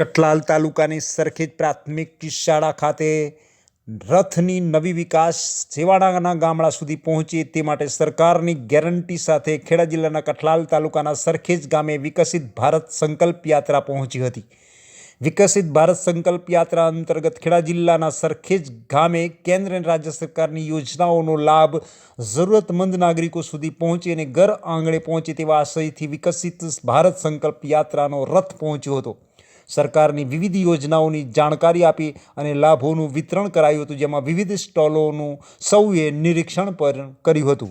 કઠલાલ તાલુકાની સરખેજ પ્રાથમિક શાળા ખાતે રથની નવી વિકાસ છેવાડાના ગામડા સુધી પહોંચે તે માટે સરકારની ગેરંટી સાથે ખેડા જિલ્લાના કઠલાલ તાલુકાના સરખેજ ગામે વિકસિત ભારત સંકલ્પ યાત્રા પહોંચી હતી. વિકસિત ભારત સંકલ્પ યાત્રા અંતર્ગત ખેડા જિલ્લાના સરખેજ ગામે કેન્દ્ર અને રાજ્ય સરકારની યોજનાઓનો લાભ જરૂરતમંદ નાગરિકો સુધી પહોંચે અને ઘર આંગણે પહોંચે તેવા આશયથી વિકસિત ભારત સંકલ્પ યાત્રાનો રથ પહોંચ્યો હતો. સરકારની વિવિધ યોજનાઓની જાણકારી આપી અને લાભોનું વિતરણ કરાયું હતું, જેમાં વિવિધ સ્ટોલોનું સૌએ નિરીક્ષણ પણ કર્યું હતું.